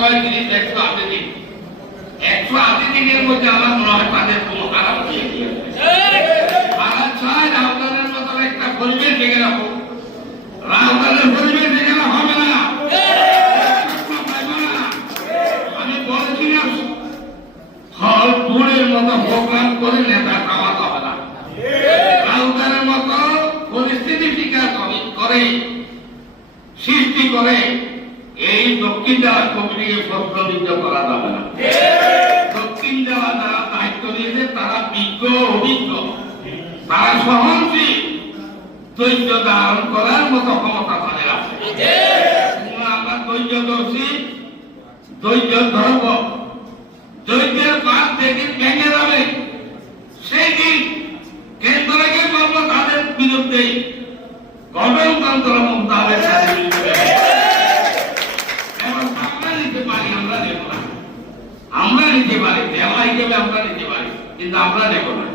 হয় 180 দিন। 180 দিনের মধ্যে আমার মনে হয় তাদের কোনো খারাপ হয়ে গিয়েছে। তারা চায় রাউতানের মতো একটা পরিবেশ দেখে রাখো, রাউতানের পরিবেশ দেখে হবে না। আমি বলেছি না, ফল ফুলের মতো প্রোগ্রাম করে নেতা খাওয়াতে হবে না। রাউতানের মতো পরিস্থিতি বিকাশ করে সৃষ্টি করে এই দক্ষিণ জেলা কমিটিকে প্রশ্নবিদ্ধ করা যাবে না। দক্ষিণ জেলা যারা দায়িত্ব নিয়েছে তারা বিজ্ঞ অভিজ্ঞ, তারা সহনশীল, ধৈর্য ধারণ করার মতো ক্ষমতা তাদের আছে। আমরা ধৈর্য ধরছি, ধৈর্য ধরব, ধৈর্যের বাদ যেদিন ভেঙে যাবে সেই দিন কেন্দ্রকে বলবো তাদের বিরুদ্ধে গণতন্ত্র মুক্ত হবে। আমরা নিতে পারি, দেওয়া হিসেবে আমরা নিতে পারি, কিন্তু আমরা নেব না।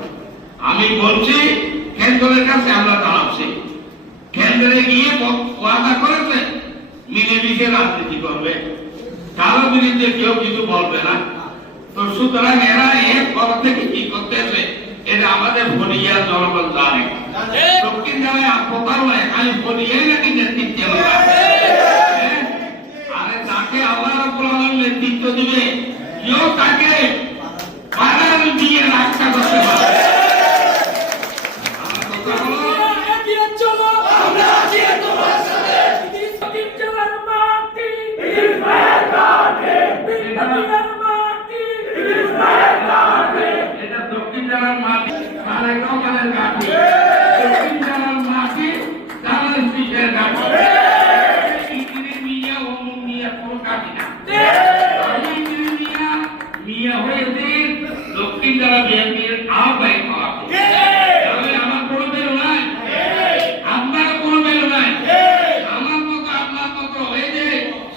আমি বলছি কেন্দ্রের কাছে আমরা জানাচ্ছি, কেন্দ্রে গিয়ে ওয়াদা করেছে মিলেমিশে রাজনীতি করবে, কারো বিরুদ্ধে কেউ কিছু বলবে না। তো সুতরাং এরা এক পর থেকে কি করতেছে এটা আমাদের ফরিয়া জনগণ জানে। দক্ষিণ জেলায় কোথাও নয়, খালি ফরিয়াই নাকি নেতৃত্ব আরে তাকে আল্লাহ রাব্বুল আলামিন নেতৃত্ব দিবে, কেউ তাকে বাগান দিয়ে রাস্তা করতে পারে। এটা দক্ষিণ জেলার মাটি, কালের ঘাটি, দক্ষিণ জেলার মাটি, কালের পিঠের ঘাটি। দক্ষিণ জেলা বিএনপির আহ্বায়ক হওয়া, আমার কোনো বেরো নাই, আপনার কোনো বেরো নাই। আমার মতো আপনার মতো হয়ে যে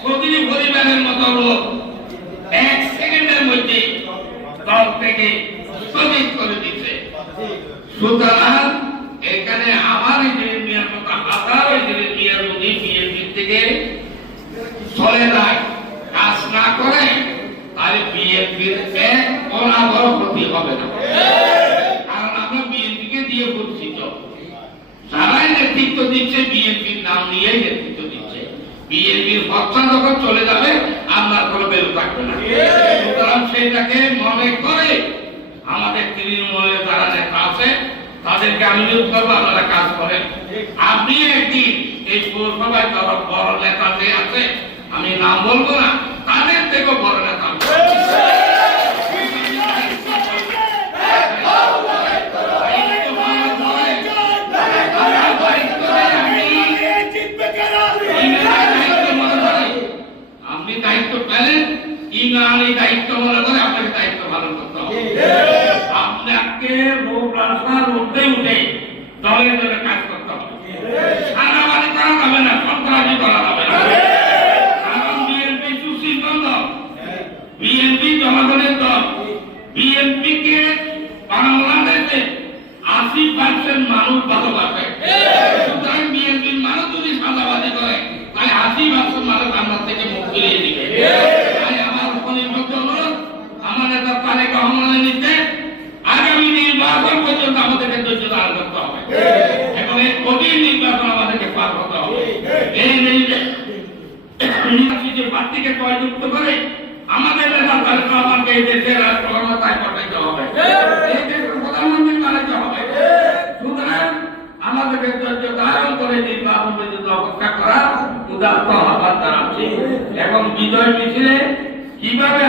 সৌদি পরিবারের মতো লোক 1 সেকেন্ডের মধ্যে দল থেকে স্থগিত করে দিচ্ছে। সুতরাং এখানে আমার ইঞ্জিনিয়ার মিয়ার মতো হাজারো ইঞ্জিনিয়ার মিয়ার যদি বিএনপি থেকে চলে যায়, কাজ না করে, তাহলে বিএনপির এক অনাবর ক্ষতি হবে না। কারণ আমরা বিএনপিকে দিয়ে পরিচিত, যারাই নেতৃত্ব দিচ্ছে বিএনপির নাম নিয়েই নেতৃত্ব দিচ্ছে। বিএনপির পক্ষা যখন চলে যাবে আপনার কোনো বেরো থাকবে না। সুতরাং সেটাকে মনে করে আমাদের তৃণমূলের যারা নেতা আছে তাদেরকে আমি অনুরোধ করবো আপনারা কাজ করেন। আপনি একদিন এই পৌরসভায় যারা বড় নেতা যে আছে, আমি নাম বলবো না, তাদের থেকেও বড় নেতা আপনি দায়িত্ব পেলেন, ইমানি দায়িত্ব মনে করে আপনাকে দায়িত্ব পালন করতে হবে। আপনাকে রাস্তার উঠতে উঠে দলের জন্য কাজ করতে হবে। সাদাবাজি করা যাবে না, সন্ত্রাসী করা যাবে না। কারণ বিএনপি সুশীল দল, বিএনপি জনগণের দল। বিএনপি কে বাংলাদেশে 80% মানুষ ভালোবাসে। সুতরাং বিএনপির মানুষ যদি সাদাবাজি করে তাই 80% মানুষ আমার থেকে মুখ ফিরিয়ে দিবে। তাই আমার পরিপক্ষ অনুরোধ, আমার নেতা তারেক রহমানের নিতে আগামী নির্বাচন পর্যন্ত আমাদেরকে ধৈর্য ধারণ করতে হবে এবং এই কঠিন নির্বাচন আমাদেরকে পার করতে হবে। এই নির্বাচিত প্রার্থীকে জয়যুক্ত করে আমাদের নেতা তারেক রহমানকে এই দেশের রাষ্ট্রক্ষমতায় পাঠাইতে হবে, এই দেশের প্রধানমন্ত্রী বানাইতে হবে। সুতরাং আমাদেরকে ধৈর্য ধারণ করে নির্বাচন পর্যন্ত অপেক্ষা করা উদাত্ত আহ্বান জানাচ্ছি এবং বিজয় মিছিলে কিভাবে